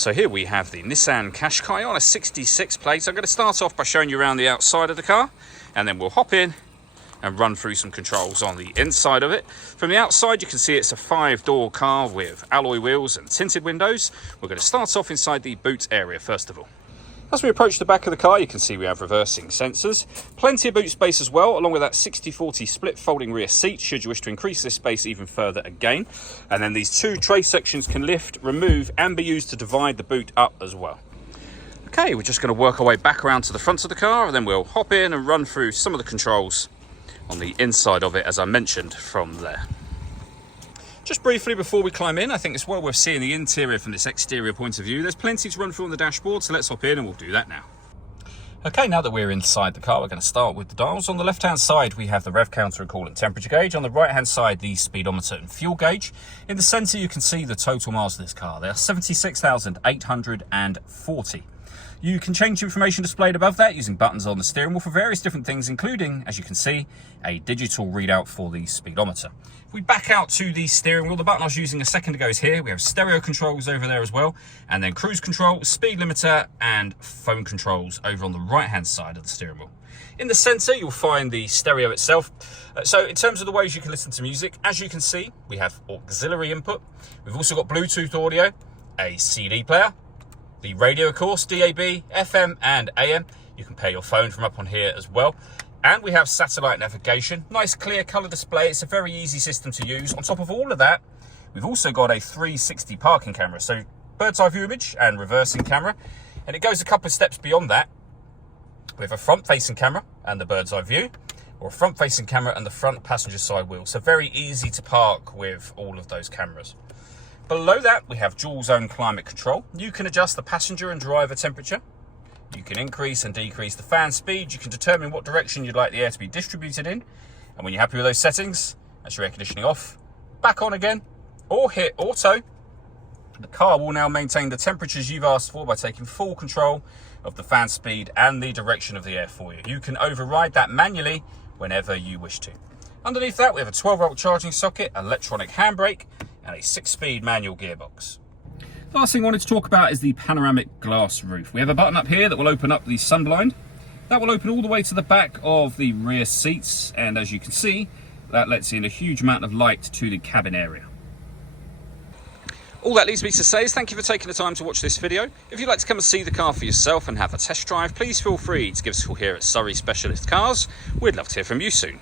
So here we have the Nissan Qashqai on a 66 plate. I'm going to start off by showing you around the outside of the car, and then we'll hop in and run through some controls on the inside of it. From the outside, you can see it's a 5-door car with alloy wheels and tinted windows. We're going to start off inside the boot area first of all. As we approach the back of the car, you can see we have reversing sensors. Plenty of boot space as well, along with that 60/40 split folding rear seat, should you wish to increase this space even further again. And then these two tray sections can lift, remove, and be used to divide the boot up as well. Okay, we're just going to work our way back around to the front of the car, and then we'll hop in and run through some of the controls on the inside of it, as I mentioned, from there. Just briefly before we climb in, I think it's well worth seeing the interior from this exterior point of view. There's plenty to run through on the dashboard, so let's hop in and we'll do that now. Okay, now that we're inside the car, we're going to start with the dials. On the left-hand side, we have the rev counter and coolant temperature gauge. On the right-hand side, the speedometer and fuel gauge. In the centre, you can see the total miles of this car. They are 76,840. You can change the information displayed above that using buttons on the steering wheel for various different things, including, as you can see, a digital readout for the speedometer. If we back out to the steering wheel, the button I was using a second ago is here. We have stereo controls over there as well, and then cruise control, speed limiter, and phone controls over on the right-hand side of the steering wheel. In the centre, you'll find the stereo itself. So in terms of the ways you can listen to music, as you can see, we have auxiliary input. We've also got Bluetooth audio, a CD player, the radio, of course, DAB, FM and AM. You can pair your phone from up on here as well. And we have satellite navigation. Nice clear colour display. It's a very easy system to use. On top of all of that, we've also got a 360 parking camera. So bird's eye view image and reversing camera. And it goes a couple of steps beyond that. We have a front facing camera and the bird's eye view, or a front facing camera and the front passenger side wheel. So very easy to park with all of those cameras. Below that, we have dual zone climate control. You can adjust the passenger and driver temperature. You can increase and decrease the fan speed. You can determine what direction you'd like the air to be distributed in. And when you're happy with those settings, that's your air conditioning off, back on again, or hit auto. The car will now maintain the temperatures you've asked for by taking full control of the fan speed and the direction of the air for you. You can override that manually whenever you wish to. Underneath that, we have a 12-volt charging socket, electronic handbrake, and a 6-speed manual gearbox. The last thing I wanted to talk about is the panoramic glass roof. We have a button up here that will open up the sunblind. That will open all the way to the back of the rear seats, and as you can see, that lets in a huge amount of light to the cabin area. All that leaves me to say is thank you for taking the time to watch this video. If you'd like to come and see the car for yourself and have a test drive, please feel free to give us a call here at Surrey Specialist Cars. We'd love to hear from you soon.